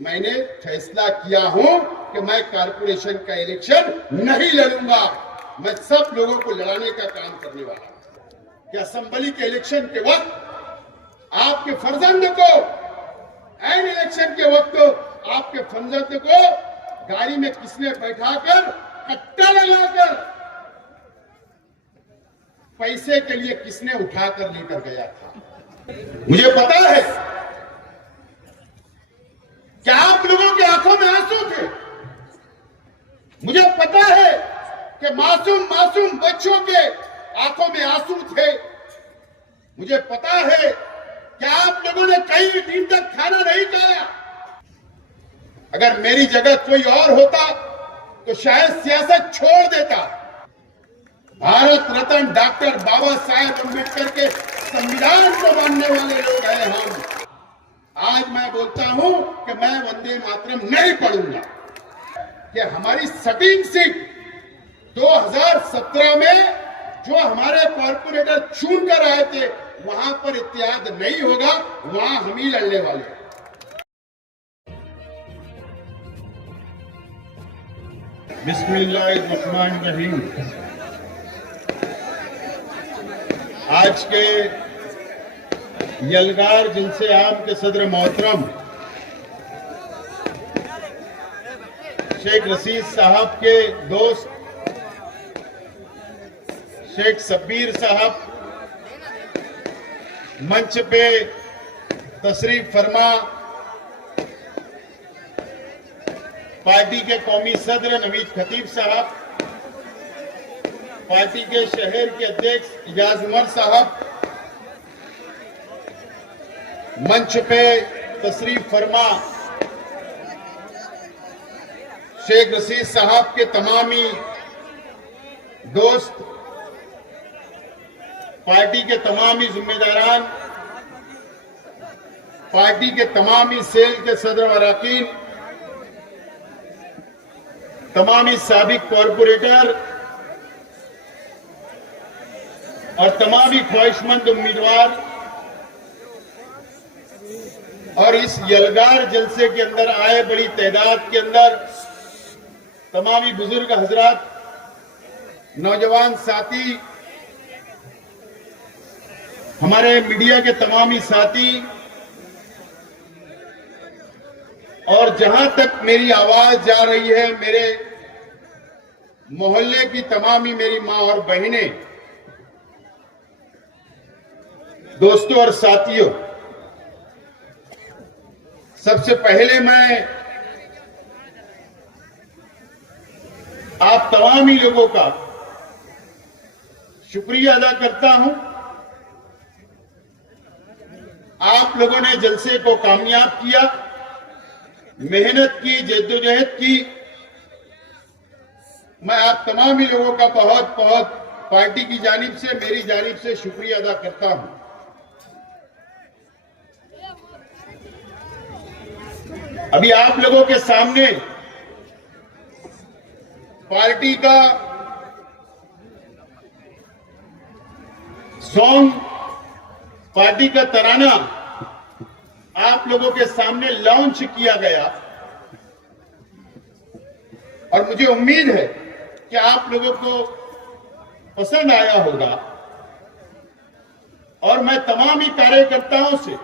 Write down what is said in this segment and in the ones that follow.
मैंने फैसला किया हूं कि मैं कारपोरेशन का इलेक्शन नहीं लड़ूंगा। मैं सब लोगों को लड़ाने का काम करने वाला हूं कि असेंबली के इलेक्शन के वक्त आपके फर्जंद को, एंड इलेक्शन के वक्त आपके फर्जंद को गाड़ी में किसने बैठाकर, कट्टा लगाकर पैसे के लिए किसने उठाकर लेकर गया था। मुझे पता है कि आप लोगों की आंखों में आंसू थे। मुझे पता है कि मासूम मासूम बच्चों के आंखों में आंसू थे। मुझे पता है कि आप लोगों ने कई दिन तक खाना नहीं खाया। अगर मेरी जगह कोई और होता तो शायद सियासत छोड़ देता। भारत रत्न डॉक्टर बाबा साहेब अम्बेडकर के संविधान को मानने वाले लोग हैं हम। आज मैं बोलता हूं कि मैं वंदे मातरम नहीं पढ़ूंगा। कि हमारी सटीक सीट 2017 में जो हमारे कॉर्पोरेटर चुन कर आए थे वहां पर इत्तेहाद नहीं होगा, वहां हम ही लड़ने वाले हैं। बिस्मिल्लाहिर्रहमानिर्रहीम। आज के यलगार जिनसे आम के सदर मोहतरम शेख रशीद साहब के दोस्त शेख शब्बीर साहब मंच पे तशरीफ फरमा, पार्टी के कौमी सदर नवीद खतीब साहब, पार्टी के शहर के अध्यक्ष इजाज उमर साहब, मंच पे तशरीफ फरमा शेख रशीद साहब के तमामी दोस्त, पार्टी के तमामी जिम्मेदारान, पार्टी के तमामी सेल के सदर अरकान, तमामी साबिक कॉरपोरेटर और तमामी ख्वाहिशमंद उम्मीदवार और इस यलगार जलसे के अंदर आए बड़ी तादाद के अंदर तमामी बुजुर्ग हजरात, नौजवान साथी, हमारे मीडिया के तमामी साथी और जहां तक मेरी आवाज जा रही है, मेरे मोहल्ले की तमामी मेरी मां और बहनें, दोस्तों और साथियों, सबसे पहले मैं आप तमाम ही लोगों का शुक्रिया अदा करता हूं। आप लोगों ने जलसे को कामयाब किया, मेहनत की, जद्दोजहद की। मैं आप तमाम ही लोगों का बहुत बहुत पार्टी की जानिब से, मेरी जानिब से शुक्रिया अदा करता हूं। अभी आप लोगों के सामने पार्टी का सॉन्ग, पार्टी का तराना आप लोगों के सामने लॉन्च किया गया और मुझे उम्मीद है कि आप लोगों को पसंद आया होगा। और मैं तमाम ही कार्यकर्ताओं से,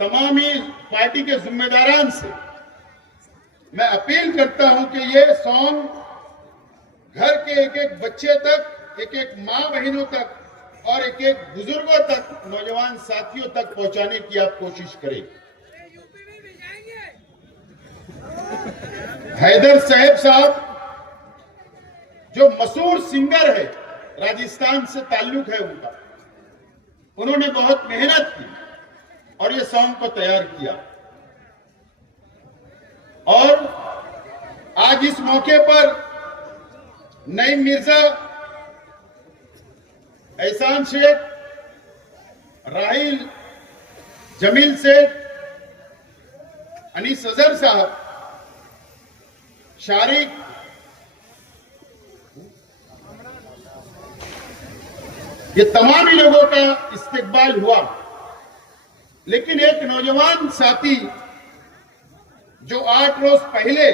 तमाम ही पार्टी के जिम्मेदारान से मैं अपील करता हूं कि ये सॉन्ग घर के एक एक बच्चे तक, एक एक मां बहनों तक और एक एक बुजुर्गों तक, नौजवान साथियों तक पहुंचाने की आप कोशिश करें। हैदर साहब जो मशहूर सिंगर है, राजस्थान से ताल्लुक है उनका, उन्होंने बहुत मेहनत की और ये सॉन्ग को तैयार किया। और आज इस मौके पर नईम मिर्जा, एहसान शेख, राहिल, जमील शेख, अनीस अजहर साहब, शारिक, ये तमाम ही लोगों का इस्तकबाल हुआ। लेकिन एक नौजवान साथी जो 8 रोज पहले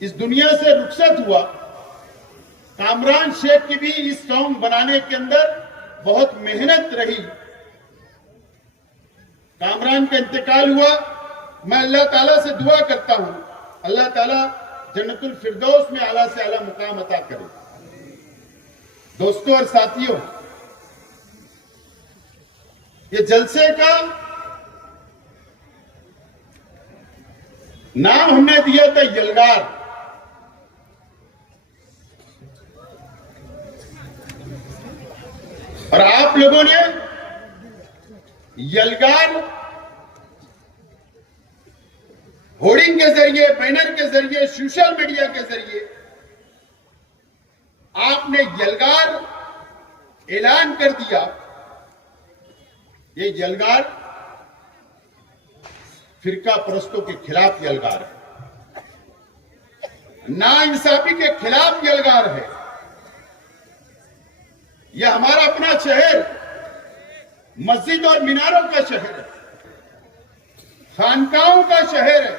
इस दुनिया से रुखसत हुआ, कामरान शेख की भी इस सॉन्ग बनाने के अंदर बहुत मेहनत रही। कामरान का इंतकाल हुआ। मैं अल्लाह ताला से दुआ करता हूं, अल्लाह ताला जन्नतुल फिरदौस में आला से आला मुकाम अता करे। दोस्तों और साथियों, ये जलसे का नाम हमने दिया था यलगार। और आप लोगों ने यलगार होर्डिंग के जरिए, बैनर के जरिए, सोशल मीडिया के जरिए आपने यलगार ऐलान कर दिया। ये यलगार फिरका परस्तों के खिलाफ यलगार है, नाइंसाफी के खिलाफ यलगार है। यह हमारा अपना शहर मस्जिद और मीनारों का शहर है, खानकाहों का शहर है,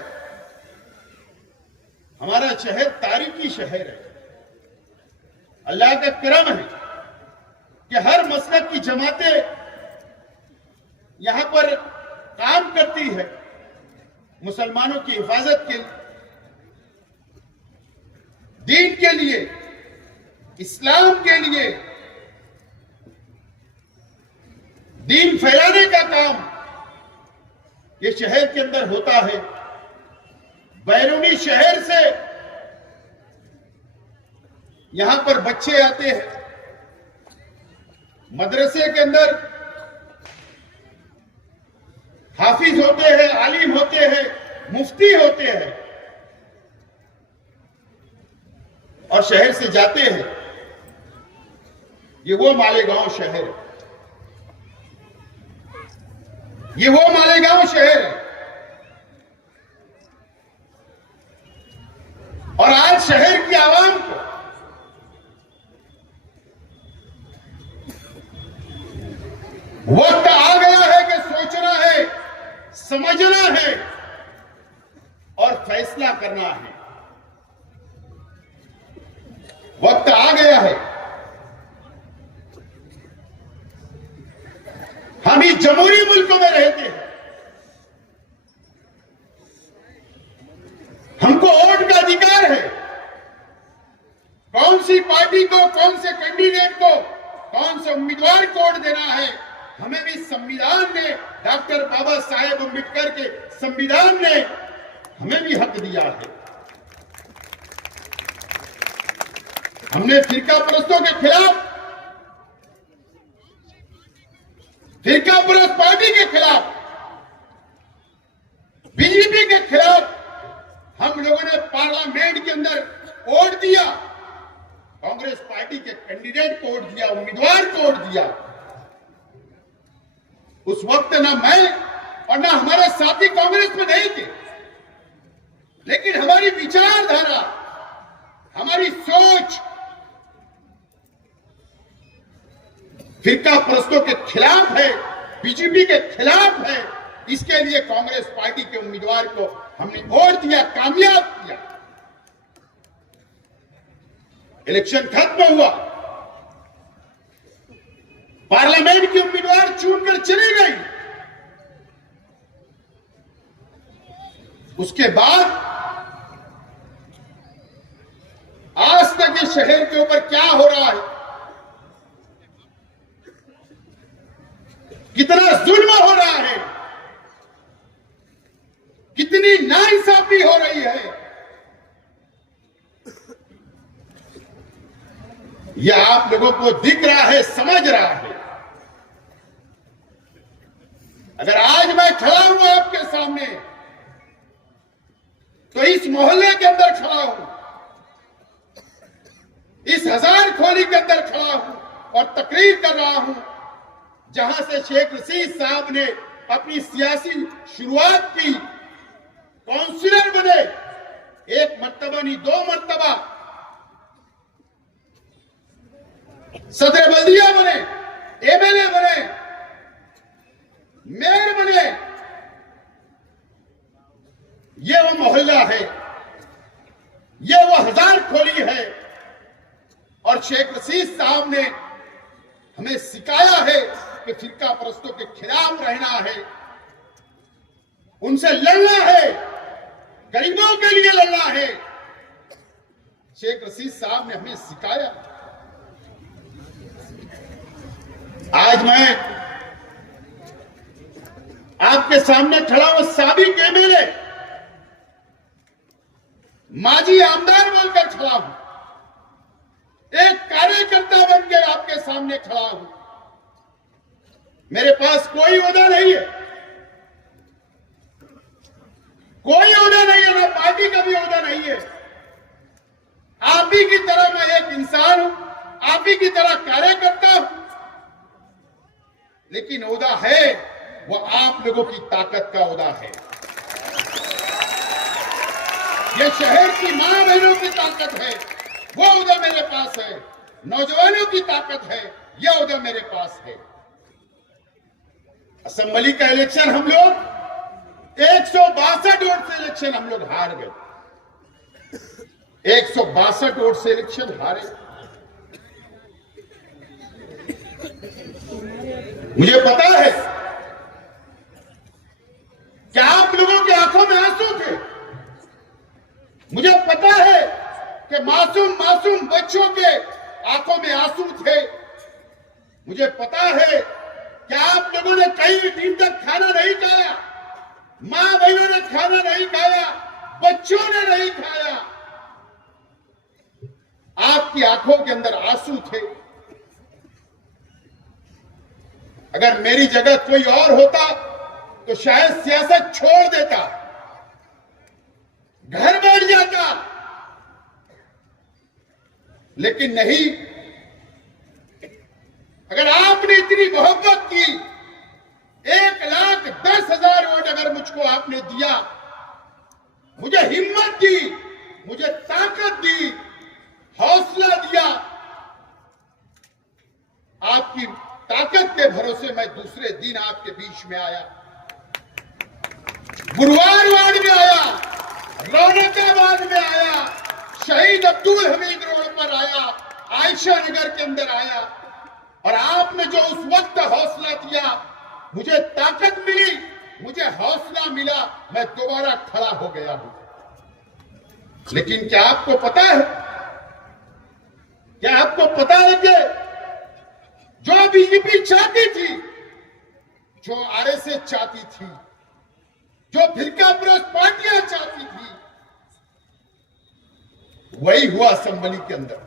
हमारा शहर तारीखी शहर है। अल्लाह का करम है कि हर मसलक की जमातें यहां पर काम करती है मुसलमानों की हिफाजत के लिए, दीन के लिए, इस्लाम के लिए, दीन फैलाने का काम ये शहर के अंदर होता है। बैरूनी शहर से यहां पर बच्चे आते हैं, मदरसे के अंदर हाफिज होते हैं, आलिम होते हैं, मुफ्ती होते हैं और शहर से जाते हैं। ये वो मालेगांव शहर है, ये वो मालेगांव शहर है। और आज शहर की आवाम को वक्त आ गया है कि सोचना है, समझना है और फैसला करना है। वक्त आ गया है। हम इस जमहूरी मुल्क में रहते हैं, हमको वोट का अधिकार है। कौन सी पार्टी को, कौन से कैंडिडेट को, कौन से उम्मीदवार को वोट देना है, हमें भी संविधान ने, डॉक्टर बाबा साहेब अम्बेडकर के संविधान ने हमें भी हक दिया है। हमने फिरका परस्तों के खिलाफ, फिरका परस्त पार्टी के खिलाफ, बीजेपी के खिलाफ हम लोगों ने पार्लियामेंट के अंदर वोट दिया। कांग्रेस पार्टी के कैंडिडेट को वोट दिया, उम्मीदवार को वोट दिया। उस वक्त ना मैं और ना हमारे साथी कांग्रेस में नहीं थे, लेकिन हमारी विचारधारा, हमारी सोच फिरका परस्तों के खिलाफ है, बीजेपी के खिलाफ है। इसके लिए कांग्रेस पार्टी के उम्मीदवार को हमने वोट दिया, कामयाब किया। इलेक्शन खत्म हुआ, पार्लियामेंट की उम्मीदवार चुनकर चली गई। उसके बाद आज तक इस शहर के ऊपर क्या हो रहा है, कितना जुल्म हो रहा है, कितनी नाइंसाफी हो रही है, यह आप लोगों को दिख रहा है, समझ रहा है। अगर आज मैं खड़ा हूं आपके सामने, तो इस मोहल्ले के अंदर खड़ा हूं, इस हजार खोली के अंदर खड़ा हूं और तकरीर कर रहा हूं, जहां से शेख रशीद साहब ने अपनी सियासी शुरुआत की, काउंसिलर बने, एक मर्तबा नहीं 2 मर्तबा, सदर बल्दिया बने, एमएलए बने, मेयर बने, मोहल्ला है, ये वो हजार खोली है। और शेख रशीद साहब ने हमें सिखाया है कि फिरका परस्तों के खिलाफ रहना है, उनसे लड़ना है, गरीबों के लिए लड़ना है। शेख रशीद साहब ने हमें सिखाया। आज मैं आपके सामने खड़ा हुआ साबिक एमएलए, माजी आमदार बोलकर खड़ा हूं, एक कार्यकर्ता बनकर आपके सामने खड़ा हूं। मेरे पास कोई ओहदा नहीं है, कोई ओहदा नहीं है, ना पार्टी का भी ओहदा नहीं है। आप ही की तरह मैं एक इंसान हूं, आप ही की तरह कार्यकर्ता हूं, लेकिन ओहदा है वो आप लोगों की ताकत का ओहदा है। ये शहर की मां बहनों की ताकत है, वो ओहदा मेरे पास है। नौजवानों की ताकत है, यह ओहदा मेरे पास है। असेंबली का इलेक्शन हम लोग 162 वोट से इलेक्शन हम लोग हार गए, 162 वोट से इलेक्शन हारे। मुझे पता है कि आप लोगों की आंखों में आंसू थे। मुझे पता है कि मासूम मासूम बच्चों के आंखों में आंसू थे। मुझे पता है कि आप लोगों ने कई दिन तक खाना नहीं खाया, मां बहनों ने खाना नहीं खाया, बच्चों ने नहीं खाया। आपकी आंखों के अंदर आंसू थे। अगर मेरी जगह कोई और होता तो शायद सियासत छोड़ देता, घर बैठ जाता, लेकिन नहीं। अगर आपने इतनी मोहब्बत की, 1,10,000 वोट अगर मुझको आपने दिया, मुझे हिम्मत दी, मुझे ताकत दी, हौसला दिया, आपकी ताकत के भरोसे मैं दूसरे दिन आपके बीच में आया, गुरुवार वार्ड में आया, रौनकाबाद में आया, शहीद अब्दुल हमीद रोड पर आया, आयशा नगर के अंदर आया। और आपने जो उस वक्त हौसला दिया, मुझे ताकत मिली, मुझे हौसला मिला, मैं दोबारा खड़ा हो गया हूं। लेकिन क्या आपको पता है, क्या आपको पता है कि जो बीजेपी चाहती थी, जो आरएसएस चाहती थी, जो फिरका परस्त पार्टियां चाहती थी, वही हुआ असेंबली के अंदर।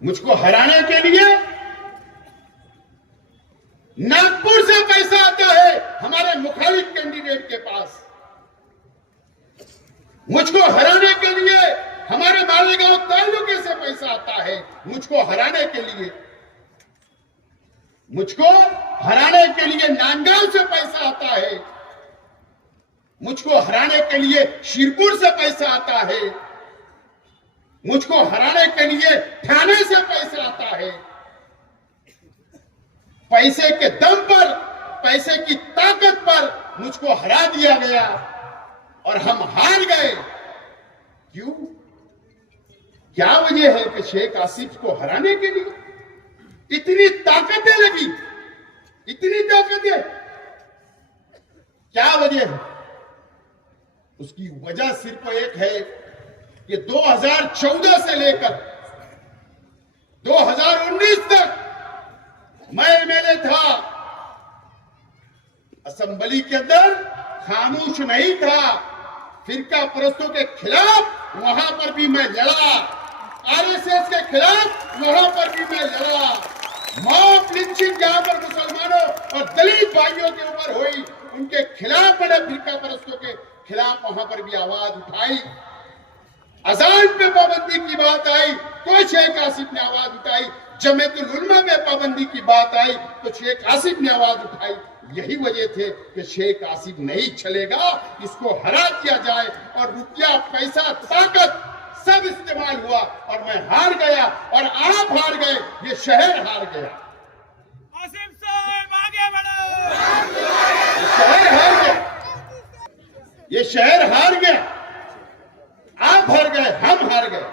मुझको हराने के लिए नागपुर से पैसा आता है हमारे मुखालिफ कैंडिडेट के पास, मुझको हराने के लिए हमारे मालेगांव तालुके से पैसा आता है, मुझको हराने के लिए, मुझको हराने के लिए नांदगांव से पैसा आता है, मुझको हराने के लिए शिरपुर से पैसा आता है, मुझको हराने के लिए ठाणे से पैसा आता है। पैसे के दम पर, पैसे की ताकत पर मुझको हरा दिया गया और हम हार गए। क्यों? क्या वजह है कि शेख आसिफ को हराने के लिए इतनी ताकतें लगी, इतनी ताकतें? क्या वजह है? उसकी वजह सिर्फ एक है कि 2014 से लेकर 2019 तक मैं एमएलए था, असेंबली के अंदर खामोश नहीं था। फिरका परस्तों के खिलाफ वहां पर भी मैं लड़ा, आरएसएस के खिलाफ वहां पर भी मैं लड़ा। मॉब लिंचिंग जहां पर मुसलमानों और दलित भाइयों के ऊपर हुई, उनके खिलाफ मैंने फिरका परस्तों के खिलाफ वहां पर भी आवाज उठाई। अजान पे पाबंदी की बात आई तो शेख आसिफ ने आवाज उठाई, जमीयतुल उलमा पे पाबंदी की बात आई तो शेख आसिफ ने आवाज उठाई। यही वजह थे कि शेख आसिफ नहीं चलेगा, इसको हरा दिया जाए। और रुपया, पैसा, ताकत सब इस्तेमाल हुआ और मैं हार गया और आप हार गए, ये शहर हार गया। आसिफ साहब आगे बढ़ो। ये शहर हार गया, ये शहर हार आप हार गए, हम हार गए।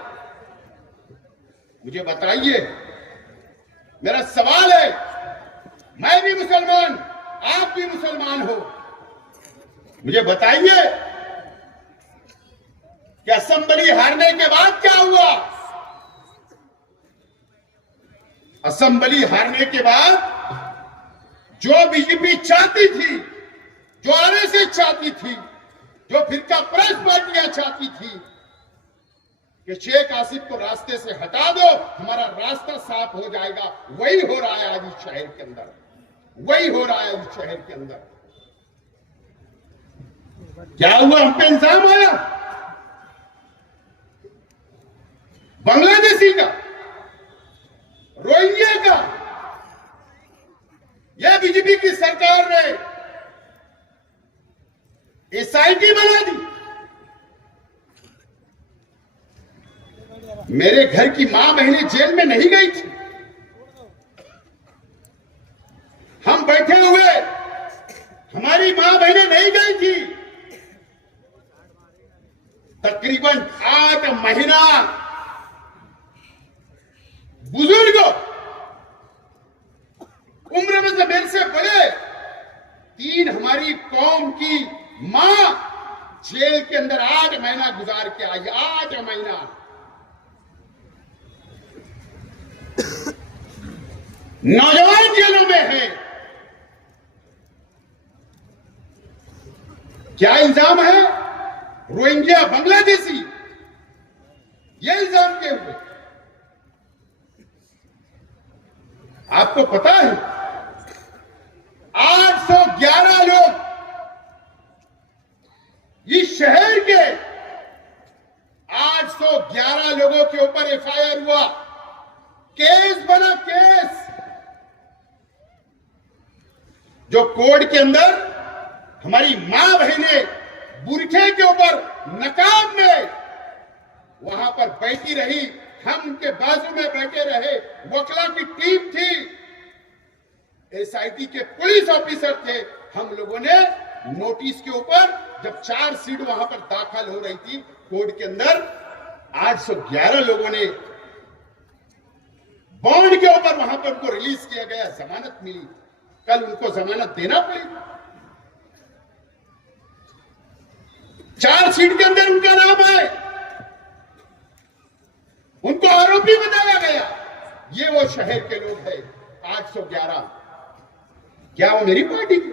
मुझे बताइए, मेरा सवाल है, मैं भी मुसलमान, आप भी मुसलमान हो, मुझे बताइए कि असेंबली हारने के बाद क्या हुआ? असेंबली हारने के बाद जो बीजेपी चाहती थी, जो आरएसएस चाहती थी, जो फिरका परस्त पार्टियां चाहती थी कि शेख आसिफ को रास्ते से हटा दो, हमारा रास्ता साफ हो जाएगा, वही हो रहा है आज इस शहर के अंदर, वही हो रहा है इस शहर के अंदर। क्या हुआ? हम पे इल्जाम आया बांग्लादेशी का, रोहिंग्या का। यह बीजेपी की सरकार ने एसआईटी बना दी। मेरे घर की मां बहनें जेल में नहीं गई थी। हम बैठे हुए, हमारी मां बहनें नहीं गई थी। तकरीबन 8 महीना बुजुर्ग, उम्र में से मेरे से बड़े 3 हमारी कौम की मां जेल के अंदर 8 महीना गुजार के आई। 8 महीना। नौजवान जेलों में है। क्या इल्जाम है? रोहिंग्या, बांग्लादेशी, ये इल्जाम के हुए। आपको पता है 811 लोग इस शहर के 811 लोगों के ऊपर एफआईआर हुआ, केस बना, केस। जो कोर्ट के अंदर हमारी मां बहनें बुरखे के ऊपर नकाब में वहां पर बैठी रही, हम उनके बाजू में बैठे रहे। वकला की टीम थी, एसआईटी के पुलिस ऑफिसर थे। हम लोगों ने नोटिस के ऊपर, जब 4 सीट वहां पर दाखिल हो रही थी कोर्ट के अंदर, 811 लोगों ने बॉन्ड के ऊपर वहां पर उनको रिलीज किया गया, जमानत मिली। कल उनको जमानत देना पड़ी। 4 सीट के अंदर उनका नाम है, उनको आरोपी बनाया गया। ये वो शहर के लोग हैं 811। क्या वो मेरी पार्टी की?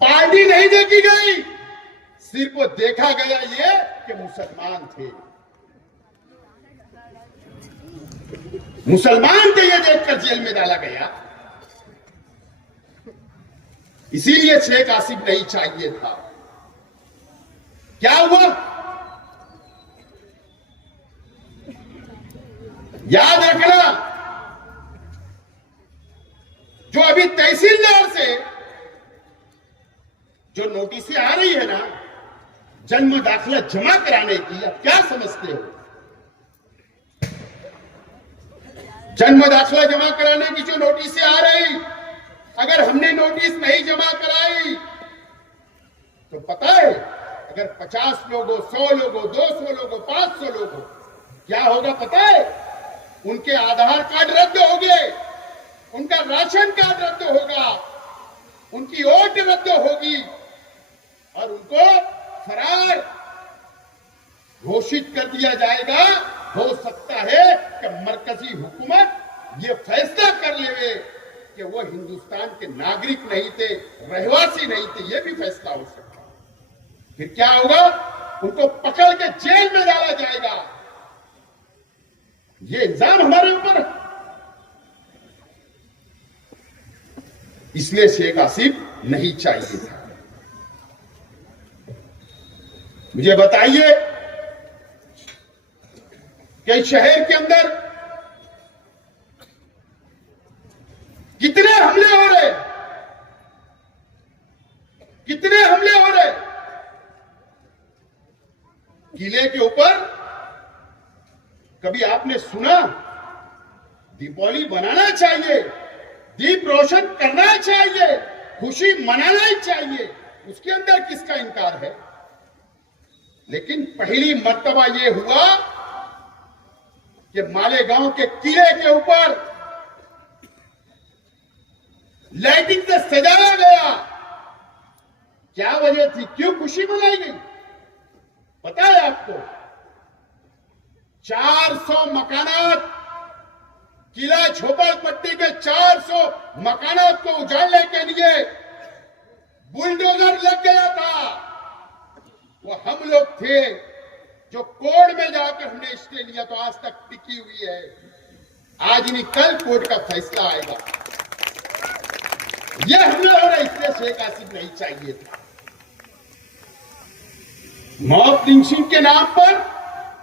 पार्टी नहीं देखी गई, सिर्फ वो देखा गया ये कि मुसलमान थे, मुसलमान थे, ये देखकर जेल में डाला गया। इसीलिए शेख आसिफ नहीं चाहिए था। क्या हुआ? याद रखना, जो अभी तहसीलदार से जो नोटिस आ रही है ना, जन्म दाखिला जमा कराने की, आप क्या समझते हो? जन्म दाखिला जमा कराने की जो नोटिस आ रही, अगर हमने नोटिस नहीं जमा कराई तो पता है, अगर 50 लोगों, 100 लोगों, 200 लोगों, 500 लोगों, क्या होगा पता है? उनके आधार कार्ड रद्द होंगे, उनका राशन कार्ड रद्द होगा, उनकी वोट रद्द होगी और उनको फरार घोषित कर दिया जाएगा। हो सकता है कि मरकजी हुकूमत ये फैसला कर ले कि वो हिंदुस्तान के नागरिक नहीं थे, रहवासी नहीं थे, ये भी फैसला हो सकता है। फिर क्या होगा? उनको पकड़ के जेल में डाला जाएगा। ये इल्जाम हमारे ऊपर है। इसलिए शेख आसिफ नहीं चाहिए था। मुझे बताइए कि शहर के अंदर कितने हमले हो रहे, कितने हमले हो रहे? किले के ऊपर कभी आपने सुना? दीपावली बनाना चाहिए, दीप रोशन करना चाहिए, खुशी मनाना ही चाहिए, उसके अंदर किसका इनकार है? लेकिन पहली मर्तबा ये हुआ कि मालेगांव के किले के ऊपर लाइटिंग से सजाया गया। क्या वजह थी, क्यों खुशी मनाई गई पता है आपको? 400 मकानात, किला झोपड़पट्टी के 400 मकानात को उजाड़ने के लिए बुलडोजर लग गया था। वो हम लोग थे जो कोर्ट में जाकर हमने स्टे लिया, तो आज तक टिकी हुई है। आज नहीं कल कोर्ट का फैसला आएगा। यह हमला हो रहा है, इसलिए शेख आसिफ नहीं चाहिए था। मॉब लिंचिंग के नाम पर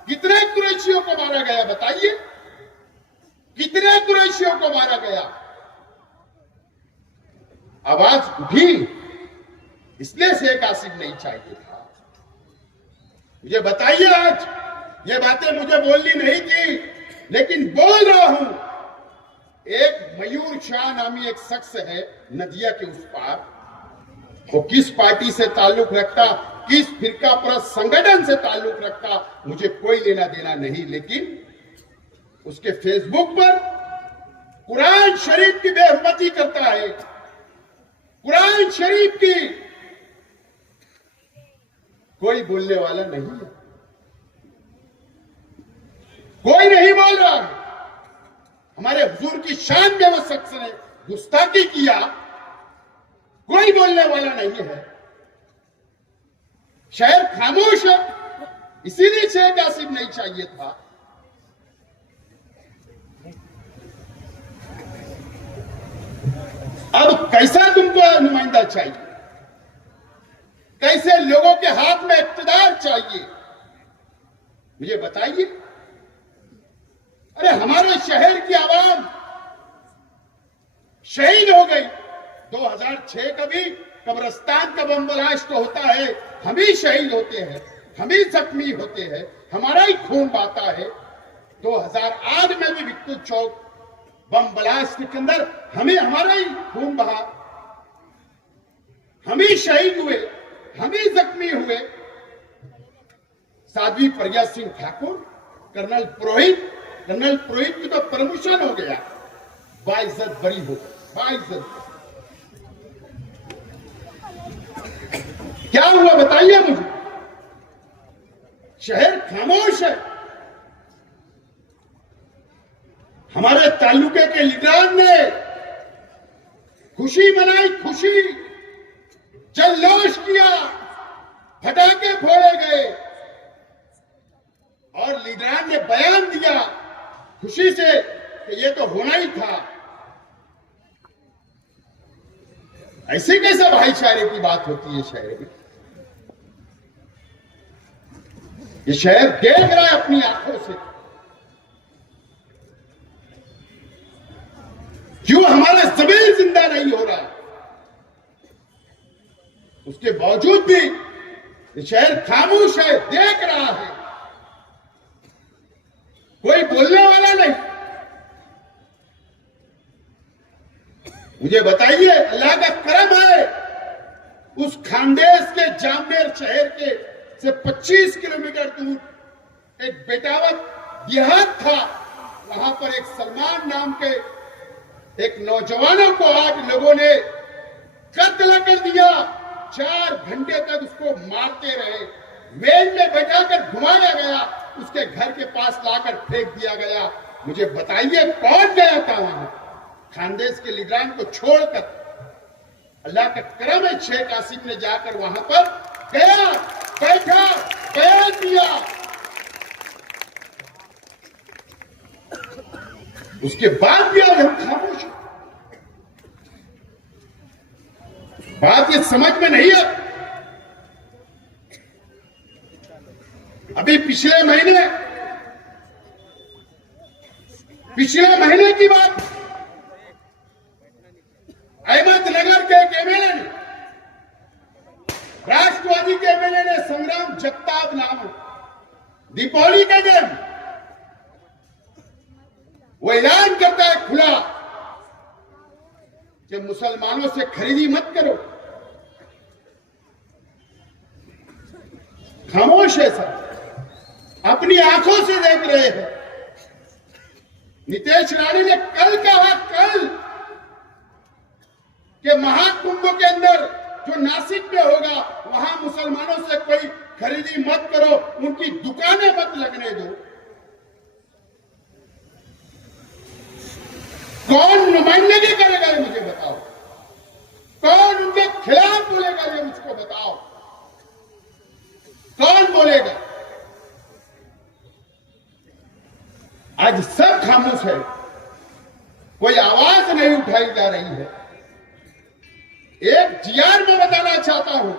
कितने कुरैशियों को मारा गया बताइए? कितने कुरैशियों को मारा गया? आवाज उठी, इसलिए शेख आसिफ नहीं चाहिए था। मुझे बताइए, आज ये बातें मुझे बोलनी नहीं थी, लेकिन बोल रहा हूं। एक मयूर शाह नामी एक शख्स है नदिया के उस पार, वो किस पार्टी से ताल्लुक रखता, किस फिरका परस्त संगठन से ताल्लुक रखता, मुझे कोई लेना देना नहीं, लेकिन उसके फेसबुक पर कुरान शरीफ की बेहुरमती करता है। कुरान शरीफ की कोई बोलने वाला नहीं है, कोई नहीं बोल रहा है। हमारे हुजूर की शान में वो शख्स ने गुस्ताखी किया, कोई बोलने वाला नहीं है। शहर खामोश है, इसीलिए शेख आसिफ नहीं चाहिए था। अब कैसा तुमको नुमाइंदा चाहिए? कैसे लोगों के हाथ में इख्तिदार चाहिए, मुझे बताइए। अरे हमारे शहर की आवाम शहीद हो गई। 2006 का भी कब्रिस्तान का बम ब्लास्ट होता है, हम ही शहीद होते हैं, हम ही जख्मी होते हैं, हमारा ही खून बहता है। 2008 में भी विक्टू चौक बम ब्लास्ट के अंदर हमारा ही खून बहा, हम ही शहीद हुए, हम ही जख्मी हुए। साध्वी प्रज्ञा सिंह ठाकुर, कर्नल पुरोहित की तो प्रमोशन हो गया, बाइज्जत बरी हो गए, बाइज्जत। क्या हुआ बताइए मुझे? शहर खामोश है। हमारे तालुके के लीडरान ने खुशी मनाई, खुशी, जल्लोश किया, फटाके फोड़े गए और लीडरान ने बयान दिया खुशी से कि ये तो होना ही था। ऐसे कैसे भाईचारे की बात होती है शहर में? ये शहर देख रहा है अपनी आंखों से। क्यों हमारा जमीन जिंदा नहीं हो रहा? उसके बावजूद भी ये शहर खामोश है, देख रहा है, कोई बोलने वाला नहीं। मुझे बताइए, अल्लाह का करम है, उस खानदेश के जामनेर शहर के से 25 किलोमीटर दूर एक बेटावत देहात था। वहां पर एक सलमान नाम के एक नौजवानों को आज लोगों ने कत्ल कर दिया। 4 घंटे तक उसको मारते रहे, वेन में बैठाकर घुमाया गया, उसके घर के पास लाकर फेंक दिया गया। मुझे बताइए कौन गया था वहां? खानदेश के लीडरान को छोड़कर। अल्लाह का करम है, शेख आसिफ ने जाकर वहां पर गया, बैठा, बयान दिया। उसके बाद भी आज हम खामोश हैं। बात ये समझ में नहीं है। अभी पिछले महीने की बात, अहमदनगर के एक एमएलए ने, राष्ट्रवादी के एमएलए ने, संग्राम जगताप नाम है, दीपावली के दिन वो ऐलान करता है खुला कि मुसलमानों से खरीदी मत करो। खामोश है सब, अपनी आंखों से देख रहे हैं। नितेश राणे ने कल कहा, कल कि महाकुंभ के अंदर जो नासिक में होगा वहां मुसलमानों से कोई खरीदी मत करो, उनकी दुकानें मत लगने दो। कौन नुमाइंदगी करेगा ये मुझे बताओ, कौन उनके खिलाफ बोलेगा ये मुझको बताओ, कौन बोलेगा? आज सब खामोश है, कोई आवाज नहीं उठाई जा रही है। एक जीआर में बताना चाहता हूं,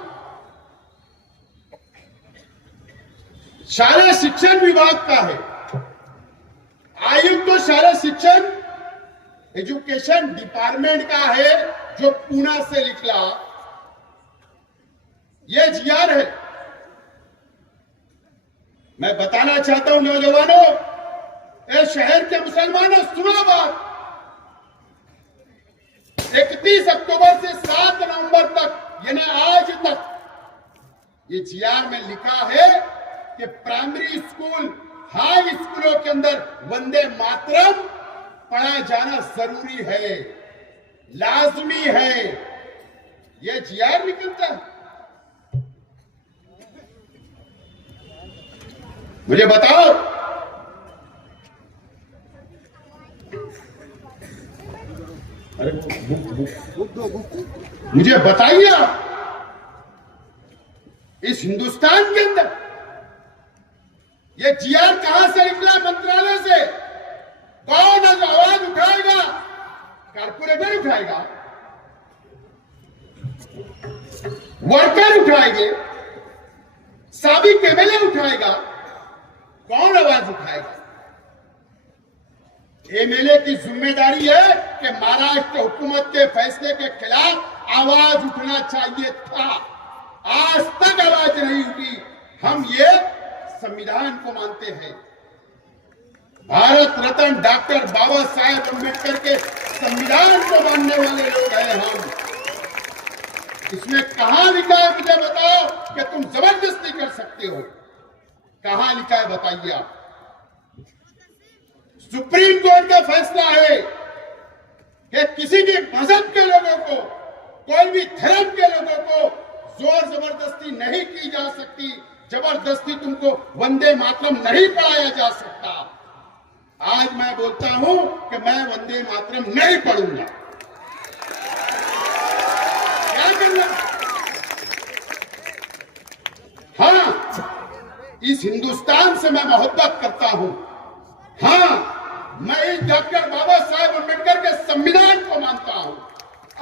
शाला शिक्षण विभाग का है, आयुक्त तो शाला शिक्षण एजुकेशन डिपार्टमेंट का है, जो पूना से निकला। यह जीआर है। मैं बताना चाहता हूं नौजवानों, इस शहर के मुसलमानों, सुनो बात। 31 अक्टूबर से 7 नवंबर तक, यानी आज तक, ये जीआर में लिखा है कि प्राइमरी स्कूल, हाई स्कूलों के अंदर वंदे मातरम पढ़ा जाना जरूरी है, लाजमी है। ये जीआर निकलता है। मुझे बताओ, अरे मुझे बताइए, इस हिंदुस्तान के अंदर ये जीआर कहां से निकला? मंत्रालय से। कौन आज आवाज उठाएगा? कारपोरेटर उठाएगा, वर्कर उठाएंगे, साबिक एमएलए उठाएगा, कौन आवाज उठाएगा? एमएलए की जिम्मेदारी है कि महाराष्ट्र हुकूमत के फैसले के खिलाफ आवाज उठना चाहिए था। आज तक आवाज नहीं उठी। हम ये संविधान को मानते हैं। भारत रत्न डॉक्टर बाबा साहेब अम्बेडकर के संविधान को मानने वाले लोग हैं हम। इसमें कहां लिखा है मुझे बताओ कि तुम जबरदस्ती कर सकते हो? कहां लिखा है बताइए आप? सुप्रीम कोर्ट का फैसला है कि किसी भी मजहब के लोगों को, कोई भी धर्म के लोगों को जोर जबरदस्ती नहीं की जा सकती। जबरदस्ती तुमको वंदे मातरम नहीं पढ़ाया जा सकता। आज मैं बोलता हूं कि मैं वंदे मातरम नहीं पढ़ूंगा। क्या करना? हाँ, इस हिंदुस्तान से मैं मोहब्बत करता हूं। हाँ, मैं इस डॉक्टर बाबा साहेब अम्बेडकर के संविधान को मानता हूं,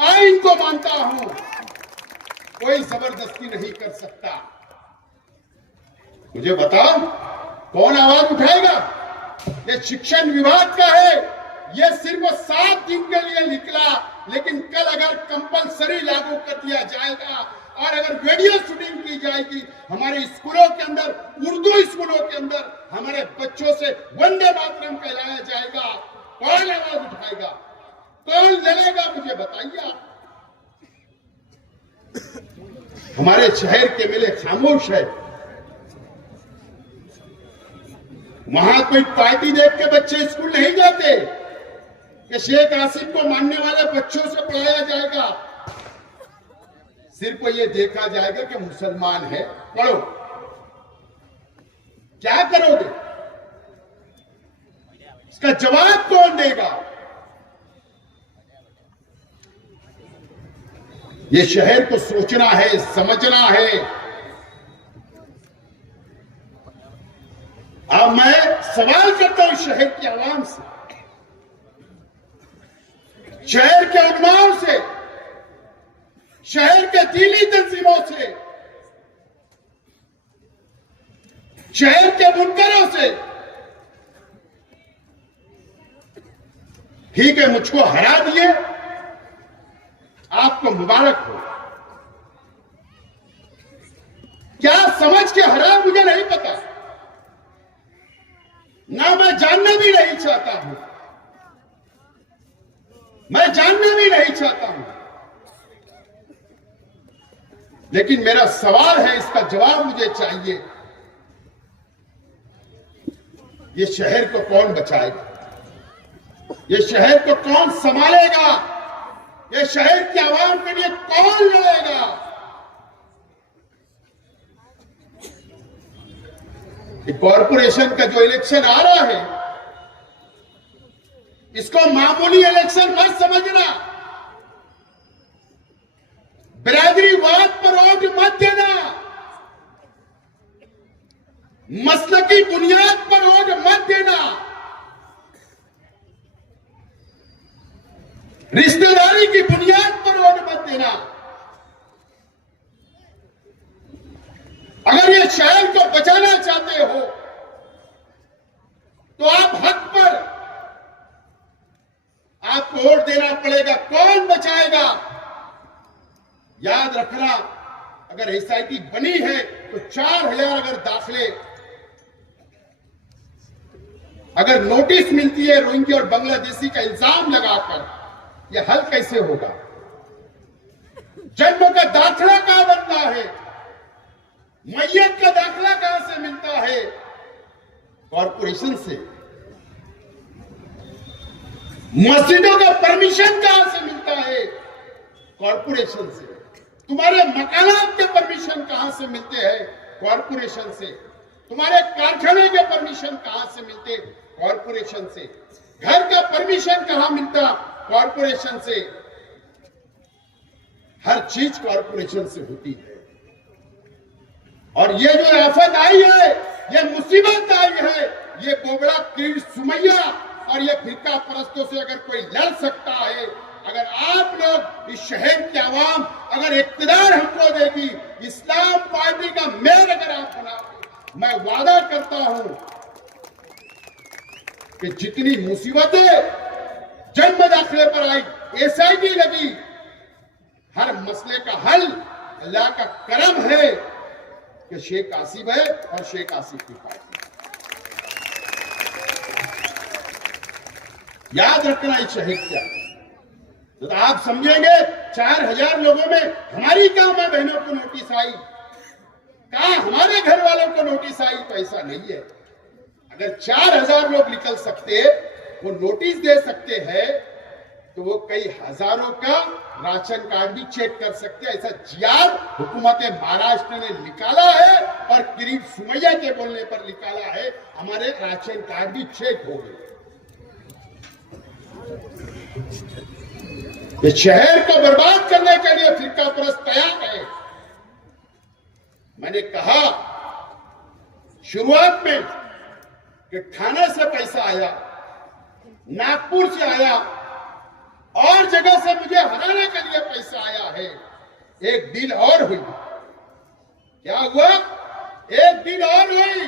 आइन को मानता हूं। कोई जबरदस्ती नहीं कर सकता। मुझे बताओ, कौन आवाज उठाएगा? ये शिक्षण विभाग का है। ये सिर्फ 7 दिन के लिए निकला, लेकिन कल अगर कंपलसरी लागू कर दिया जाएगा और अगर वीडियो शूटिंग की जाएगी हमारे स्कूलों के अंदर, उर्दू स्कूलों के अंदर हमारे बच्चों से वंदे मातरम कहलाया जाएगा, कौन आवाज उठाएगा? कौन लड़ेगा? मुझे बताइए आप। हमारे शहर के मेले खामोश है। वहां कोई पार्टी देख के बच्चे स्कूल नहीं जाते कि शेख आसिफ को मानने वाले बच्चों से पढ़ाया जाएगा। सिर्फ ये देखा जाएगा कि मुसलमान है, पढ़ो। क्या करोगे? इसका जवाब कौन देगा? ये शहर को सोचना है, समझना है। अब मैं सवाल करता हूं शहर की आवाम से, शहर के उलमाओं से, शहर के दीनी तंजीमों से, शहर के बुनकरों से। ठीक है, मुझको हरा दिए, आपको मुबारक हो। क्या समझ के हरा मुझे नहीं पता, ना मैं जानना भी नहीं चाहता हूं। मैं जानना भी नहीं चाहता हूं, लेकिन मेरा सवाल है, इसका जवाब मुझे चाहिए। ये शहर को कौन बचाएगा? ये शहर को कौन संभालेगा? ये शहर की आवाम के लिए कौन लड़ेगा? कॉरपोरेशन का जो इलेक्शन आ रहा है, इसको मामूली इलेक्शन मत समझना। बिरादरीवाद पर वोट मत देना, मसले की बुनियाद पर वोट मत देना, रिश्तेदारी की बुनियाद पर वोट मत देना। अगर ये शहर को बचाना चाहते हो तो आप हक पर आपको वोट देना पड़ेगा। कौन बचाएगा? याद रखना, अगर एसआईटी बनी है तो 4000 अगर दाखिले, अगर नोटिस मिलती है रोहिंग्या और बांग्लादेशी का इल्जाम लगाकर, यह हल कैसे होगा? जन्म का दाखिला कहां बनता है? मैयत का दाखिला कहां से मिलता है? कॉरपोरेशन से। मस्जिदों का परमिशन कहां से मिलता है? कॉरपोरेशन से। तुम्हारे मकानात के परमिशन कहां से मिलते हैं? कॉरपोरेशन से। तुम्हारे कारखाने के परमिशन कहां से मिलते? कॉरपोरेशन से। घर का परमिशन कहां मिलता? कॉरपोरेशन से। हर चीज कॉरपोरेशन से होती है। और ये जो आफत आई है, ये मुसीबत आई है, ये बोबड़ा किरीट सुमैया और ये फिरका परस्तों से अगर कोई लड़ सकता है, अगर आप लोग इस शहर की आवाम अगर इक्तदार हमको देगी, इस्लाम पार्टी का मेयर अगर आप बनाओगे, मैं वादा करता हूं कि जितनी मुसीबतें जन्म दाखिले पर आई, एसआईटी लगी, हर मसले का हल अल्लाह का करम है कि शेख आसिफ है और शेख आसिफ की पार्टी। याद रखना इस शहर क्या, तो आप समझेंगे 4000 लोगों में हमारी कहां मां बहनों को नोटिस आई, कहां हमारे घर वालों को नोटिस आई? तो ऐसा नहीं है। अगर 4000 लोग निकल सकते, वो नोटिस दे सकते हैं, तो वो कई हजारों का राशन कार्ड भी चेक कर सकते हैं। ऐसा जियाद हुकूमत महाराष्ट्र ने निकाला है और किरीट सुमैया के बोलने पर निकाला है, हमारे राशन कार्ड भी चेक हो गए। ये शहर को बर्बाद करने के लिए फिरका परस्त तैयार है। मैंने कहा शुरुआत में कि थाने से पैसा आया, नागपुर से आया और जगह से मुझे हराने के लिए पैसा आया है। एक डील और हुई। क्या हुआ? एक डील और हुई।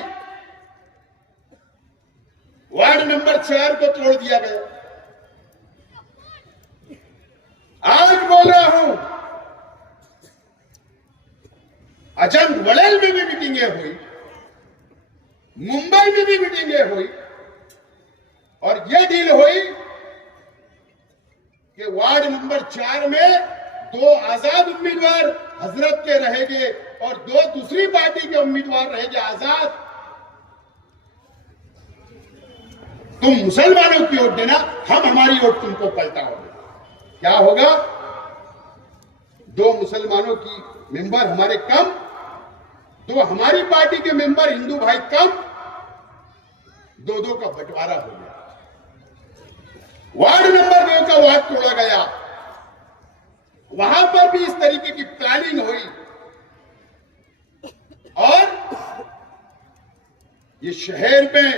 वार्ड नंबर 4 को तोड़ दिया गया। आज बोल रहा हूं, अजंत वड़ेल में भी मीटिंगें हुई, मुंबई में भी मीटिंगें हुई और यह डील हुई कि वार्ड नंबर 4 में 2 आजाद उम्मीदवार हजरत के रहेंगे और 2 दूसरी पार्टी के उम्मीदवार रहेंगे आजाद। तुम मुसलमानों की वोट देना, हम हमारी वोट तुमको पलटा होगा। क्या होगा? 2 मुसलमानों की मेंबर हमारे कम, 2 हमारी पार्टी के मेंबर हिंदू भाई कम, 2-2 का बंटवारा हो गया। वार्ड नंबर 2 का वार्ड तोड़ा गया। वहां पर भी इस तरीके की प्लानिंग हुई और ये शहर में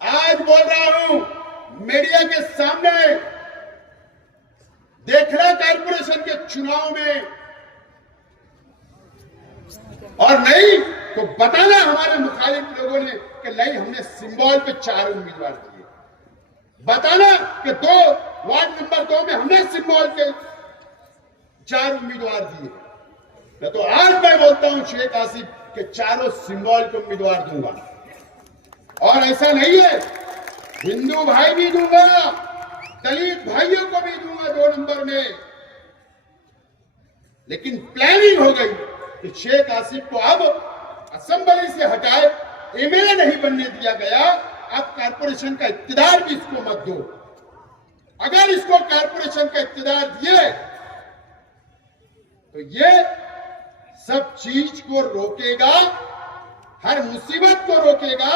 आज बोल रहा हूं, मीडिया के सामने देखना कॉर्पोरेशन के चुनाव में, और नहीं तो बताना हमारे मुखालिफ लोगों ने कि नहीं हमने सिंबल पे 4 उम्मीदवार दिए, बताना कि 2 वार्ड नंबर 2 में हमने सिंबल के 4 उम्मीदवार दिए। तो आज मैं बोलता हूं शेख आसिफ के चारों सिंबल को उम्मीदवार दूंगा। और ऐसा नहीं है, हिंदू भाई भी दूंगा, दलित भाइयों को भी दूंगा 2 नंबर में। लेकिन प्लानिंग हो गई कि शेख आसिफ को अब असेंबली से हटाए एमएलए नहीं बनने दिया गया, आप कारपोरेशन का इक्तिदार भी इसको मत दो। अगर इसको कारपोरेशन का इक्तिदार दिए तो ये सब चीज को रोकेगा, हर मुसीबत को रोकेगा,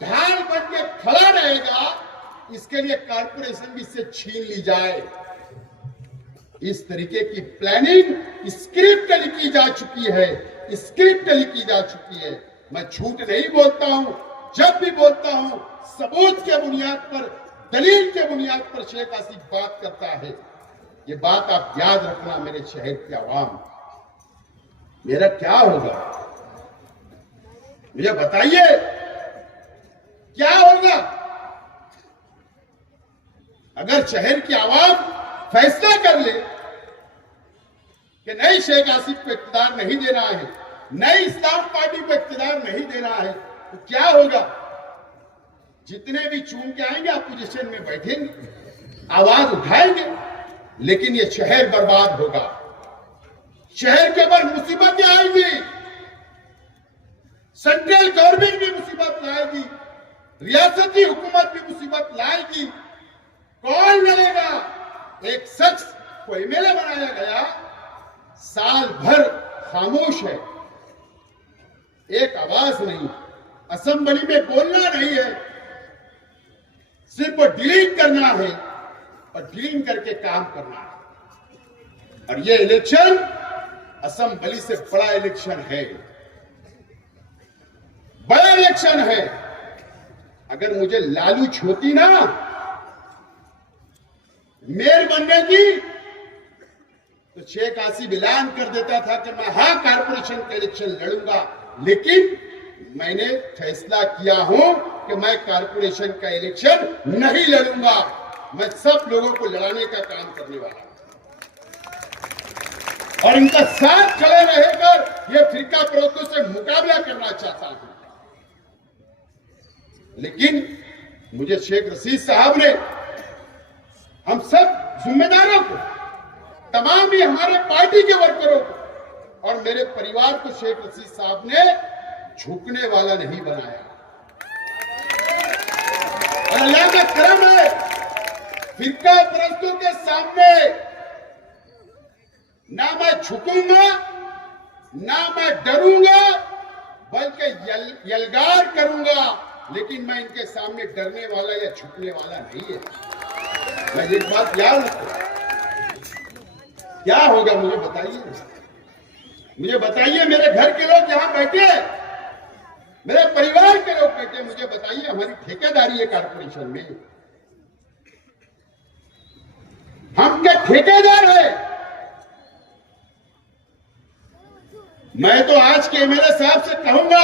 ढाल बन के खड़ा रहेगा। इसके लिए कारपोरेशन भी इससे छीन ली जाए, इस तरीके की प्लानिंग स्क्रिप्ट लिखी जा चुकी है, स्क्रिप्ट लिखी जा चुकी है। मैं झूठ नहीं बोलता हूं, जब भी बोलता हूं सबूत के बुनियाद पर, दलील के बुनियाद पर शेख आसिफ बात करता है। ये बात आप याद रखना मेरे शहर के आवाम। मेरा क्या होगा मुझे बताइए, क्या होगा अगर शहर की आवाम फैसला कर ले कि नहीं, शेख आसिफ को इख्तियार नहीं देना है, नई इस्लाम पार्टी को इख्तियार नहीं देना है, तो क्या होगा? जितने भी चूम के आएंगे अपोजिशन में बैठेंगे, आवाज उठाएंगे, लेकिन ये शहर बर्बाद होगा, शहर के ऊपर मुसीबतें आएंगी, सेंट्रल गवर्नमेंट भी मुसीबत लाएगी, रियासती हुकूमत भी मुसीबत लाएगी। कौन लड़ेगा? एक शख्स को एमएलए बनाया गया, साल भर खामोश है, एक आवाज नहीं, असेंबली में बोलना नहीं है, सिर्फ डिलीट करना है और डिलीट करके काम करना है। और ये इलेक्शन असेंबली से बड़ा इलेक्शन है, बड़ा इलेक्शन है। अगर मुझे लालूच होती ना मेयर बनने की, तो शेख आसिफ ऐलान कर देता था कि मैं हाँ कारपोरेशन का इलेक्शन लड़ूंगा, लेकिन मैंने फैसला किया हूं कि मैं कारपोरेशन का इलेक्शन नहीं लड़ूंगा, मैं सब लोगों को लड़ाने का काम करने वाला हूं और इनका साथ खड़े रहकर ये फिरका फरोख्तों से मुकाबला करना चाहता हूं। लेकिन मुझे शेख रशीद साहब ने, हम सब जिम्मेदारों को, तमाम ही हमारे पार्टी के वर्करों को और मेरे परिवार को शेख रशीद साहब ने झुकने वाला नहीं बनाया। और अल्लाह का करम है, फिरका परस्तों के सामने ना मैं झुकूंगा, ना मैं डरूंगा, बल्कि यलगार करूंगा, लेकिन मैं इनके सामने डरने वाला या झुकने वाला नहीं है। मैं एक बात याद रखूं, क्या होगा मुझे बताइए, मुझे बताइए, मेरे घर के लोग यहां बैठे, मेरे परिवार के लोग बैठे, मुझे बताइए, हमारी ठेकेदारी है कारपोरेशन में, हम क्या ठेकेदार है? मैं तो आज के एमएलए साहब से कहूंगा,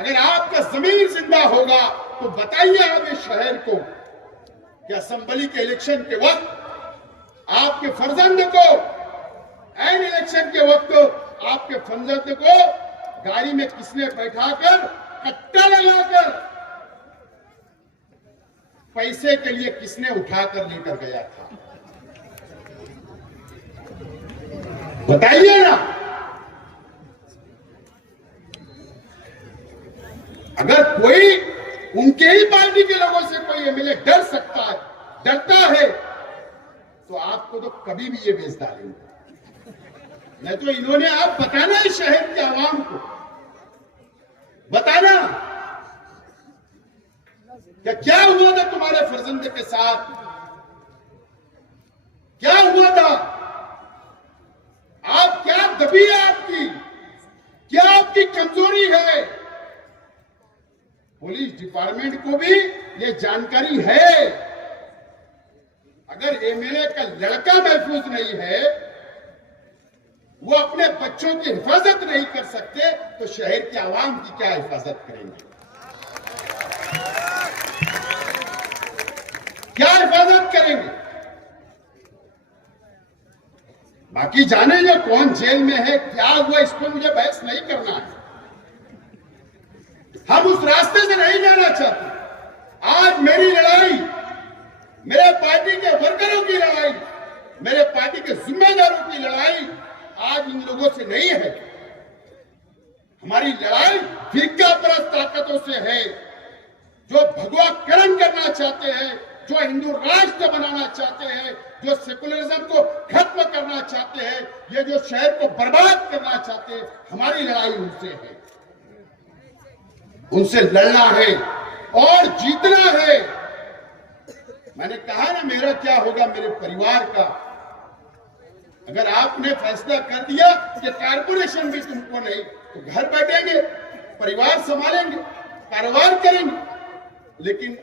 अगर आपका जमीन जिंदा होगा तो बताइए आप इस शहर को कि असेंबली के इलेक्शन के वक्त आपके फर्जंद को, एन इलेक्शन के वक्त आपके फर्जंद को गाड़ी में किसने बैठाकर, कट्टा लगाकर पैसे के लिए किसने उठाकर लेकर गया था? बताइए ना। अगर कोई उनके ही पार्टी के लोगों से कोई एमएलए डर सकता है, डरता है, तो आपको तो कभी भी ये बेच डालेंगे। नहीं तो इन्होंने, आप बताना इस शहर के आवाम को, बताना क्या हुआ था तुम्हारे फर्जंद के साथ, क्या हुआ था, आप क्या दबी है आपकी, क्या आपकी कमजोरी है? पुलिस डिपार्टमेंट को भी ये जानकारी है। अगर एमएलए का लड़का महफूज नहीं है, वो अपने बच्चों की हिफाजत नहीं कर सकते, तो शहर के आवाम की क्या हिफाजत करेंगे? क्या हिफाजत करेंगे? बाकी जाने जो कौन जेल में है, क्या हुआ, इस पर मुझे बहस नहीं करना है। हम उस रास्ते से नहीं जाना चाहते। आज मेरी लड़ाई, मेरे पार्टी के वर्करों की लड़ाई, मेरे पार्टी के जिम्मेदारों की लड़ाई आज इन लोगों से नहीं है। हमारी लड़ाई फिरका परस्त जो सेकुलरिज्म को खत्म करना चाहते हैं, ये जो शहर को बर्बाद करना चाहते हैं, हमारी लड़ाई उनसे है, उनसे लड़ना है और जीतना है। मैंने कहा ना, मेरा क्या होगा मेरे परिवार का। अगर आपने फैसला कर दिया कि कारपोरेशन भी तुमको नहीं, तो घर बैठेंगे, परिवार संभालेंगे, कारोबार करेंगे, लेकिन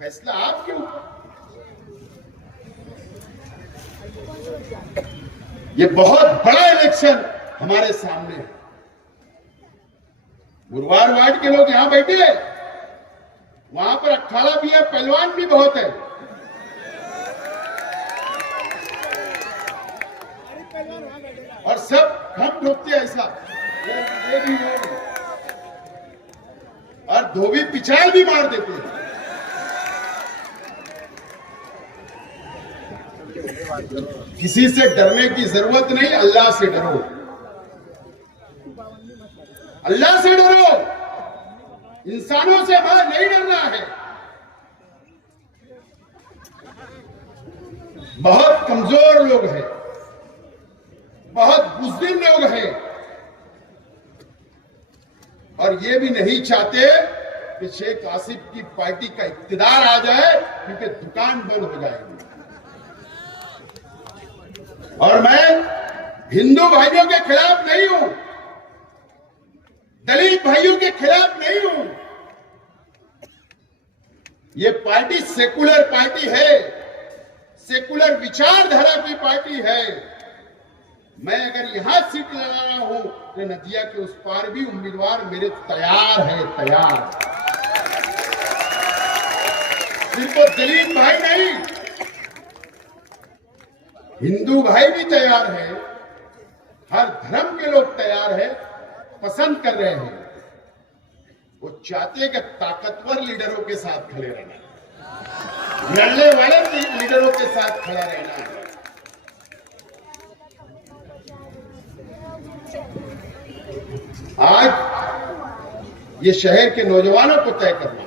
फैसला आपके ऊपर। ये बहुत बड़ा इलेक्शन हमारे सामने है। गुरुवार वार्ड के लोग यहां बैठे हैं, वहां पर अखाड़ा भी है, पहलवान भी बहुत है। और सब हम ठोकते हैं ऐसा, ये भी वो, और धोबी पिछाड़ भी मार देते हैं। किसी से डरने की जरूरत नहीं, अल्लाह से डरो, अल्लाह से डरो। इंसानों से हमें नहीं डरना है। बहुत कमजोर लोग हैं, बहुत बुज़दिल लोग हैं, और ये भी नहीं चाहते कि शेख आसिफ की पार्टी का इक्तिदार आ जाए, क्योंकि दुकान बंद हो जाएगी। और मैं हिंदू भाइयों के खिलाफ नहीं हूं, दलित भाइयों के खिलाफ नहीं हूं। ये पार्टी सेकुलर पार्टी है, सेकुलर विचारधारा की पार्टी है। मैं अगर यहां सीट लगा रहा हूं तो नदिया के उस पार भी उम्मीदवार मेरे तैयार है, तैयार। सिर्फ दलित भाई नहीं, हिंदू भाई भी तैयार है, हर धर्म के लोग तैयार है, पसंद कर रहे हैं। वो चाहते हैं कि ताकतवर लीडरों के साथ खड़े रहना, लड़ने वाले लीडरों के साथ खड़ा रहना है। आज ये शहर के नौजवानों को तय करना है।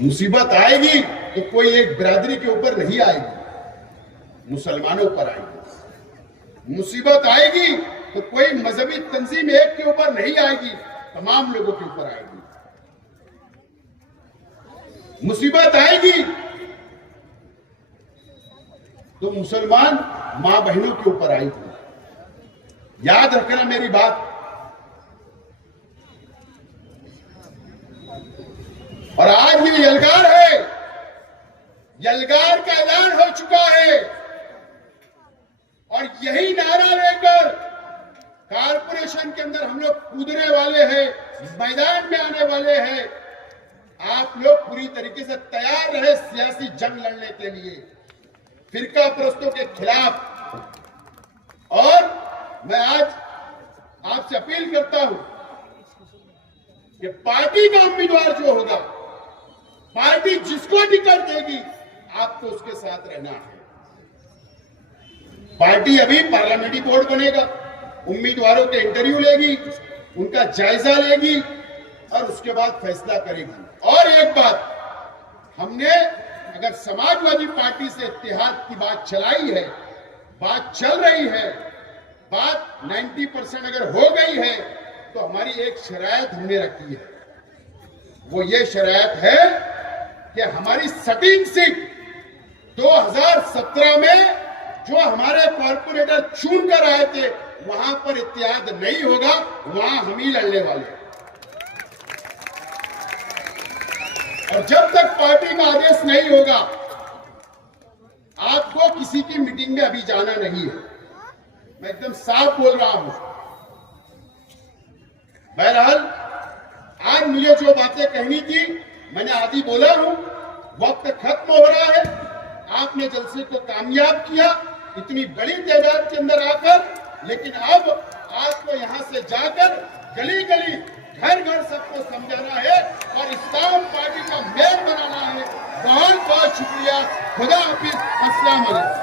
मुसीबत आएगी तो कोई एक बिरादरी के ऊपर नहीं आएगी, मुसलमानों पर आएगी। मुसीबत आएगी तो कोई मजहबी तंजीम एक के ऊपर नहीं आएगी, तमाम लोगों के ऊपर आएगी। मुसीबत आएगी तो मुसलमान मां बहनों के ऊपर आएगी। याद रखना मेरी बात। और आज ये यलगार है, यलगार का ऐलान हो चुका है, और यही नारा लेकर कारपोरेशन के अंदर हम लोग कूदने वाले हैं, मैदान में आने वाले हैं। आप लोग पूरी तरीके से तैयार रहे सियासी जंग लड़ने के लिए, फिरका परस्तों के खिलाफ। और मैं आज आपसे अपील करता हूं कि पार्टी का उम्मीदवार जो होगा, पार्टी जिसको टिकट देगी, आपको उसके साथ रहना है। पार्टी अभी पार्लियामेंट्री बोर्ड बनेगा, उम्मीदवारों के इंटरव्यू लेगी, उनका जायजा लेगी और उसके बाद फैसला करेगी। और एक बात, हमने अगर समाजवादी पार्टी से इत्तेहाद की बात चलाई है, बात चल रही है, बात 90% अगर हो गई है, तो हमारी एक शरायत हमने रखी है। वो ये शरायत है कि हमारी सटीक सीट 2017 में जो हमारे कॉर्पोरेटर चुन कर आए थे, वहां पर इत्तेहाद नहीं होगा, वहां हम ही लड़ने वाले हैं। और जब तक पार्टी का आदेश नहीं होगा, आपको किसी की मीटिंग में अभी जाना नहीं है। मैं एकदम साफ बोल रहा हूं। बहरहाल आज मुझे जो बातें कहनी थी मैंने आधी बोला हूं। वक्त खत्म हो रहा है। आपने जलसे को कामयाब किया इतनी बड़ी तादाद के अंदर आकर, लेकिन अब आपको यहां से जाकर गली गली घर घर सबको समझाना है और इस्लाम पार्टी का मेयर बनाना है। बहुत बहुत शुक्रिया। खुदा हाफिज। अस्सलाम वालेकुम।